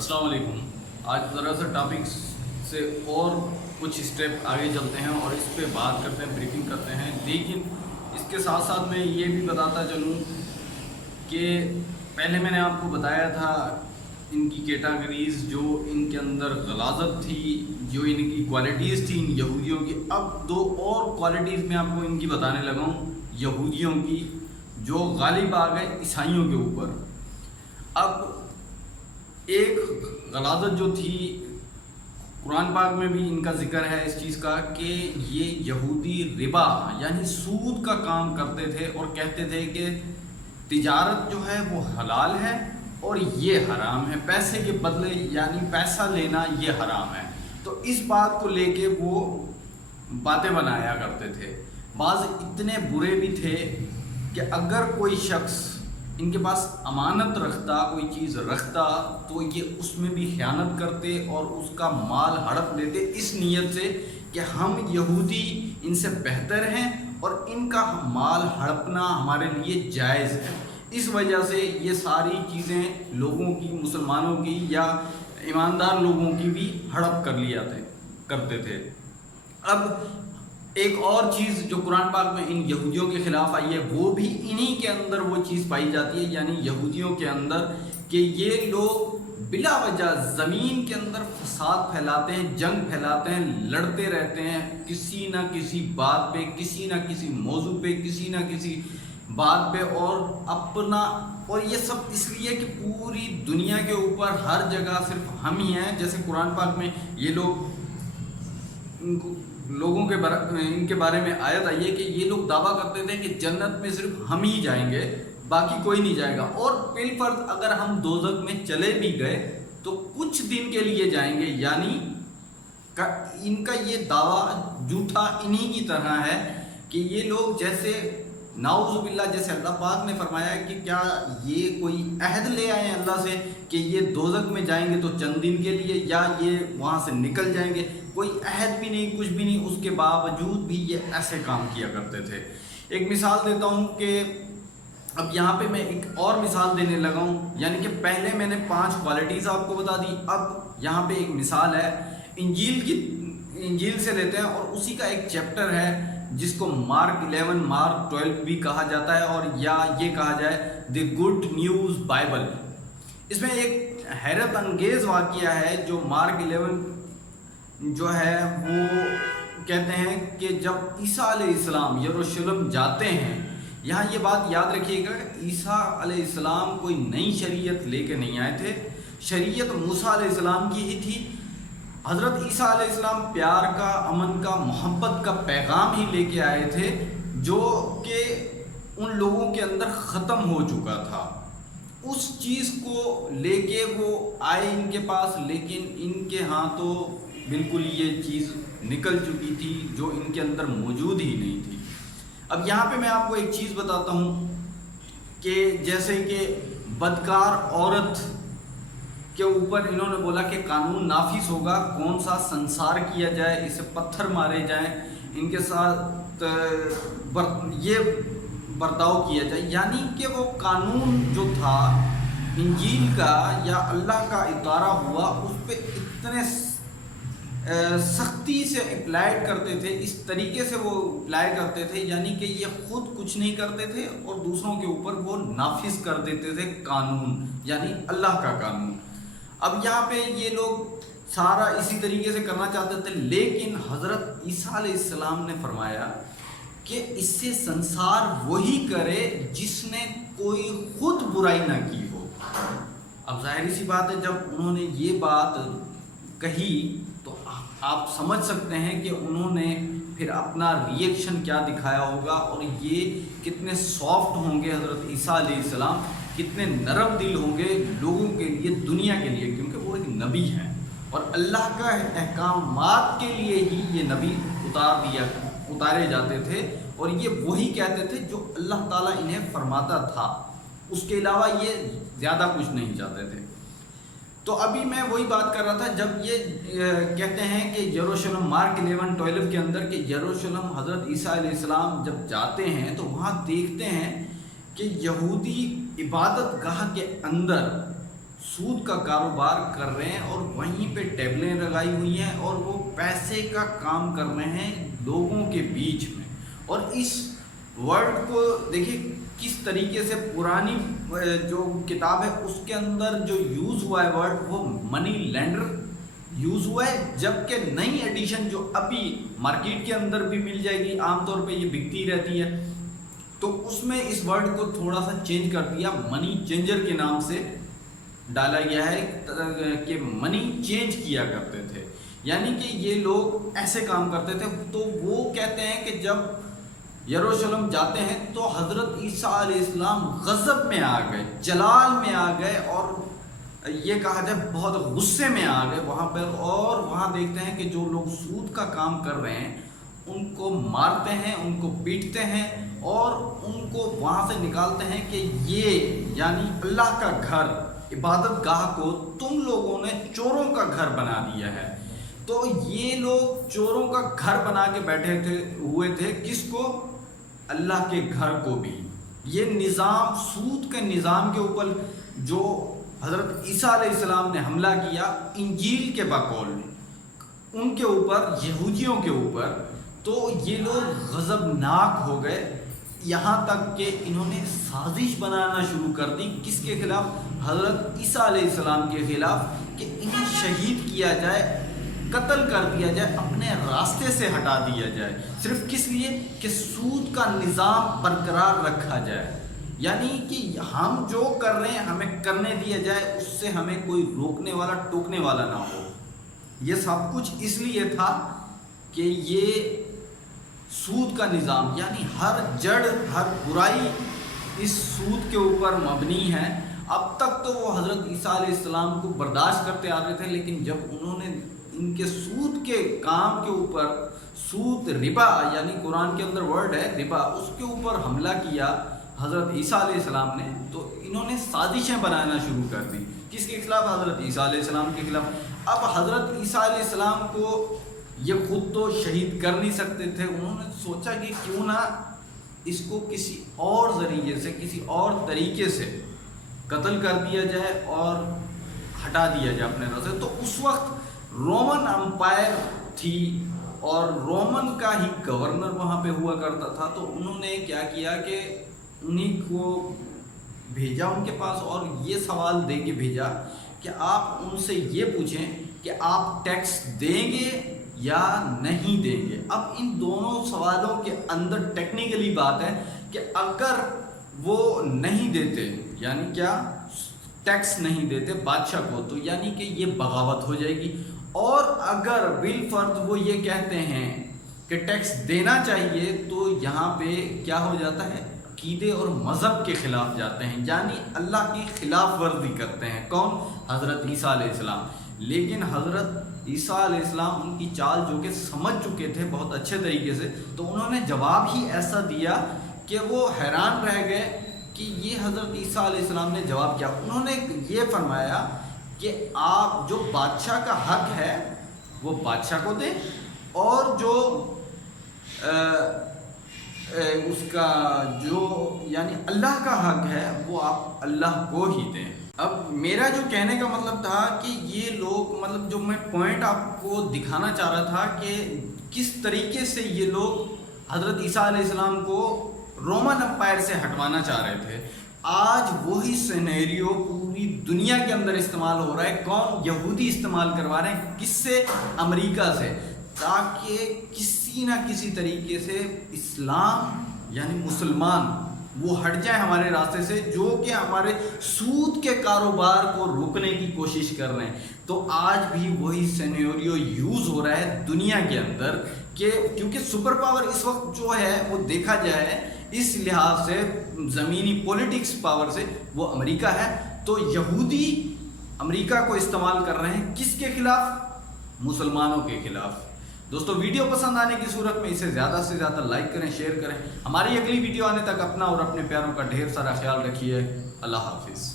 السلام علیکم۔ آج ذرا سا ٹاپکس سے اور کچھ اسٹیپ آگے چلتے ہیں اور اس پہ بات کرتے ہیں، بریفنگ کرتے ہیں، لیکن اس کے ساتھ ساتھ میں یہ بھی بتاتا چلوں کہ پہلے میں نے آپ کو بتایا تھا ان کی کیٹاگریز، جو ان کے اندر غلاظت تھی، جو ان کی کوالٹیز تھیں یہودیوں کی۔ اب دو اور کوالٹیز میں آپ کو ان کی بتانے لگا ہوں یہودیوں کی، جو غالب آ گئے عیسائیوں کے اوپر۔ اب ایک غلاظت جو تھی، قرآن پاک میں بھی ان کا ذکر ہے اس چیز کا کہ یہ یہودی ربا یعنی سود کا کام کرتے تھے اور کہتے تھے کہ تجارت جو ہے وہ حلال ہے اور یہ حرام ہے، پیسے کے بدلے یعنی پیسہ لینا یہ حرام ہے۔ تو اس بات کو لے کے وہ باتیں بنایا کرتے تھے۔ بعض اتنے برے بھی تھے کہ اگر کوئی شخص ان کے پاس امانت رکھتا، کوئی چیز رکھتا، تو یہ اس میں بھی خیانت کرتے اور اس کا مال ہڑپ لیتے، اس نیت سے کہ ہم یہودی ان سے بہتر ہیں اور ان کا مال ہڑپنا ہمارے لیے جائز ہے۔ اس وجہ سے یہ ساری چیزیں لوگوں کی، مسلمانوں کی یا ایماندار لوگوں کی بھی ہڑپ کر لیا کرتے تھے۔ اب ایک اور چیز جو قرآن پاک میں ان یہودیوں کے خلاف آئی ہے، وہ بھی انہی کے اندر وہ چیز پائی جاتی ہے، یعنی یہودیوں کے اندر، کہ یہ لوگ بلا وجہ زمین کے اندر فساد پھیلاتے ہیں، جنگ پھیلاتے ہیں، لڑتے رہتے ہیں کسی نہ کسی بات پہ، کسی نہ کسی موضوع پہ، کسی نہ کسی بات پہ، اور یہ سب اس لیے کہ پوری دنیا کے اوپر ہر جگہ صرف ہم ہی ہیں۔ جیسے قرآن پاک میں یہ لوگ لوگوں کے ان کے بارے میں آیت آئی ہے کہ یہ لوگ دعویٰ کرتے تھے کہ جنت میں صرف ہم ہی جائیں گے، باقی کوئی نہیں جائے گا، اور بالفرض اگر ہم دوزخ میں چلے بھی گئے تو کچھ دن کے لیے جائیں گے، یعنی ان کا یہ دعویٰ جھوٹا انہی کی طرح ہے کہ یہ لوگ جیسے نعوذ باللہ، جیسے اللہ پاک نے فرمایا ہے کہ کیا یہ کوئی عہد لے آئے ہیں اللہ سے کہ یہ دوزخ میں جائیں گے تو چند دن کے لیے، یا یہ وہاں سے نکل جائیں گے؟ کوئی عہد بھی نہیں، کچھ بھی نہیں، اس کے باوجود بھی یہ ایسے کام کیا کرتے تھے۔ ایک مثال دیتا ہوں کہ اب یہاں پہ میں ایک اور مثال دینے لگا ہوں، یعنی کہ پہلے میں نے 5 کوالٹیز آپ کو بتا دی، اب یہاں پہ ایک مثال ہے انجیل سے لیتے ہیں، اور اسی کا ایک چیپٹر ہے جس کو مارک 11 مارک 12 بھی کہا جاتا ہے، اور یا یہ کہا جائے دی گڈ نیوز بائبل۔ اس میں ایک حیرت انگیز واقعہ ہے جو مارک 11 جو ہے وہ کہتے ہیں کہ جب عیسیٰ علیہ السلام یروشلم جاتے ہیں، یہاں یہ بات یاد رکھیے گا، عیسیٰ علیہ السلام کوئی نئی شریعت لے کے نہیں آئے تھے، شریعت موسیٰ علیہ السلام کی ہی تھی۔ حضرت عیسیٰ علیہ السلام پیار کا، امن کا، محبت کا پیغام ہی لے کے آئے تھے، جو کہ ان لوگوں کے اندر ختم ہو چکا تھا۔ اس چیز کو لے کے وہ آئے ان کے پاس، لیکن ان کے ہاں تو بالکل یہ چیز نکل چکی تھی جو ان کے اندر موجود ہی نہیں تھی۔ اب یہاں پہ میں آپ کو ایک چیز بتاتا ہوں کہ جیسے کہ بدکار عورت کے اوپر انہوں نے بولا کہ قانون نافذ ہوگا، کون سا سنسار کیا جائے، اسے پتھر مارے جائیں، ان کے ساتھ یہ برتاؤ کیا جائے، یعنی کہ وہ قانون جو تھا انجیل کا یا اللہ کا اتارا ہوا، اس پہ اتنے سختی سے اپلائی کرتے تھے، اس طریقے سے وہ اپلائی کرتے تھے، یعنی کہ یہ خود کچھ نہیں کرتے تھے اور دوسروں کے اوپر وہ نافذ کر دیتے تھے قانون، یعنی اللہ کا قانون۔ اب یہاں پہ یہ لوگ سارا اسی طریقے سے کرنا چاہتے تھے، لیکن حضرت عیسیٰ علیہ السلام نے فرمایا کہ اس سے سنسار وہی کرے جس نے کوئی خود برائی نہ کی ہو۔ اب ظاہری سی بات ہے، جب انہوں نے یہ بات کہی تو آپ سمجھ سکتے ہیں کہ انہوں نے پھر اپنا ریئیکشن کیا دکھایا ہوگا، اور یہ کتنے سافٹ ہوں گے حضرت عیسیٰ علیہ السلام، کتنے نرم دل ہوں گے لوگوں کے لیے، دنیا کے لیے، کیونکہ وہ ایک نبی ہیں اور اللہ کا احکامات کے لیے ہی یہ نبی اتارے جاتے تھے، اور یہ وہی کہتے تھے جو اللہ تعالیٰ انہیں فرماتا تھا، اس کے علاوہ یہ زیادہ کچھ نہیں چاہتے تھے۔ تو ابھی میں وہی بات کر رہا تھا، جب یہ کہتے ہیں کہ یروشلم مارک 11-12 کے اندر کہ یروشلم حضرت عیسیٰ علیہ السلام جب جاتے ہیں تو وہاں دیکھتے ہیں کہ یہودی عبادت گاہ کے اندر سود کا کاروبار کر رہے ہیں اور وہیں پہ ٹیبلیں لگائی ہوئی ہیں اور وہ پیسے کا کام کر رہے ہیں لوگوں کے بیچ میں. اور اس ورڈ کو دیکھیں کس طریقے سے پرانی جو کتاب ہے اس کے اندر جو یوز ہوا ہے ورڈ وہ منی لینڈر یوز ہوا ہے، جبکہ نئی ایڈیشن جو ابھی مارکیٹ کے اندر بھی مل جائے گی، عام طور پہ یہ بکتی رہتی ہے، تو اس میں اس ورڈ کو تھوڑا سا چینج کر دیا، منی چینجر کے نام سے ڈالا گیا ہے کہ منی چینج کیا کرتے تھے. یعنی کہ یہ لوگ ایسے کام کرتے تھے. تو وہ کہتے ہیں کہ جب یروشلم جاتے ہیں تو حضرت عیسیٰ علیہ السلام غضب میں آ گئے، جلال میں آ گئے، اور یہ کہا جائے بہت غصے میں آ گئے وہاں پر. اور وہاں دیکھتے ہیں کہ جو لوگ سود کا کام کر رہے ہیں ان کو مارتے ہیں، ان کو پیٹتے ہیں اور ان کو وہاں سے نکالتے ہیں کہ یہ یعنی اللہ کا گھر، عبادت گاہ کو تم لوگوں نے چوروں کا گھر بنا دیا ہے. تو یہ لوگ چوروں کا گھر بنا کے بیٹھے ہوئے تھے. کس کو؟ اللہ کے گھر کو بھی. یہ نظام، سود کے نظام کے اوپر جو حضرت عیسیٰ علیہ السلام نے حملہ کیا انجیل کے بقول ان کے اوپر، یہودیوں کے اوپر، تو یہ لوگ غضبناک ہو گئے، یہاں تک کہ انہوں نے سازش بنانا شروع کر دی. کس کے خلاف؟ حضرت عیسیٰ علیہ السلام کے خلاف، کہ انہیں شہید کیا جائے، قتل کر دیا جائے، اپنے راستے سے ہٹا دیا جائے. صرف کس لیے؟ کہ سود کا نظام برقرار رکھا جائے. یعنی کہ ہم جو کر رہے ہیں ہمیں کرنے دیا جائے، اس سے ہمیں کوئی روکنے والا ٹوکنے والا نہ ہو. یہ سب کچھ اس لیے تھا کہ یہ سود کا نظام، یعنی ہر جڑ، ہر برائی اس سود کے اوپر مبنی ہے. اب تک تو وہ حضرت عیسیٰ علیہ السلام کو برداشت کرتے آ رہے تھے، لیکن جب انہوں نے ان کے سود کے کام کے اوپر، سود ربا یعنی قرآن کے اندر ورڈ ہے ربا، اس کے اوپر حملہ کیا حضرت عیسیٰ علیہ السلام نے، تو انہوں نے سازشیں بنانا شروع کر دی. کس کے خلاف؟ حضرت عیسیٰ علیہ السلام کے خلاف. اب حضرت عیسیٰ علیہ السلام کو یہ خود تو شہید کر نہیں سکتے تھے، انہوں نے سوچا کہ کیوں نہ اس کو کسی اور ذریعے سے، کسی اور طریقے سے قتل کر دیا جائے اور ہٹا دیا جائے اپنے راستے. تو اس وقت رومن امپائر تھی اور رومن کا ہی گورنر وہاں پہ ہوا کرتا تھا. تو انہوں نے کیا کیا کہ انہیں کو بھیجا ان کے پاس اور یہ سوال دے کے بھیجا کہ آپ ان سے یہ پوچھیں کہ آپ ٹیکس دیں گے یا نہیں دیں گے. اب ان دونوں سوالوں کے اندر ٹیکنیکلی بات ہے کہ اگر وہ نہیں دیتے، یعنی کیا؟ ٹیکس نہیں دیتے بادشاہ کو، تو یعنی کہ یہ بغاوت ہو جائے گی. اور اگر بالفرض وہ یہ کہتے ہیں کہ ٹیکس دینا چاہیے، تو یہاں پہ کیا ہو جاتا ہے؟ عقیدے اور مذہب کے خلاف جاتے ہیں، یعنی اللہ کی خلاف ورزی کرتے ہیں. کون؟ حضرت عیسیٰ علیہ السلام. لیکن حضرت عیسیٰ علیہ السلام ان کی چال جو کہ سمجھ چکے تھے بہت اچھے طریقے سے، تو انہوں نے جواب ہی ایسا دیا کہ وہ حیران رہ گئے کہ یہ حضرت عیسیٰ علیہ السلام نے جواب کیا. انہوں نے یہ فرمایا کہ آپ جو بادشاہ کا حق ہے وہ بادشاہ کو دیں، اور جو اس کا جو یعنی اللہ کا حق ہے وہ آپ اللہ کو ہی دیں. اب میرا جو کہنے کا مطلب تھا کہ یہ لوگ، مطلب جو میں پوائنٹ آپ کو دکھانا چاہ رہا تھا کہ کس طریقے سے یہ لوگ حضرت عیسیٰ علیہ السلام کو رومن امپائر سے ہٹوانا چاہ رہے تھے. آج وہی سینیریو پوری دنیا کے اندر استعمال ہو رہا ہے. کون؟ یہودی استعمال کروا رہے ہیں. کس سے؟ امریکہ سے، تاکہ کسی نہ کسی طریقے سے اسلام یعنی مسلمان وہ ہٹ جائیں ہمارے راستے سے، جو کہ ہمارے سود کے کاروبار کو روکنے کی کوشش کر رہے ہیں. تو آج بھی وہی سینیریو یوز ہو رہا ہے دنیا کے اندر، کہ کیونکہ سپر پاور اس وقت جو ہے وہ دیکھا جائے اس لحاظ سے زمینی پولیٹکس پاور سے وہ امریکہ ہے. تو یہودی امریکہ کو استعمال کر رہے ہیں کس کے خلاف؟ مسلمانوں کے خلاف. دوستو ویڈیو پسند آنے کی صورت میں اسے زیادہ سے زیادہ لائک کریں، شیئر کریں. ہماری اگلی ویڈیو آنے تک اپنا اور اپنے پیاروں کا ڈھیر سارا خیال رکھیے. اللہ حافظ.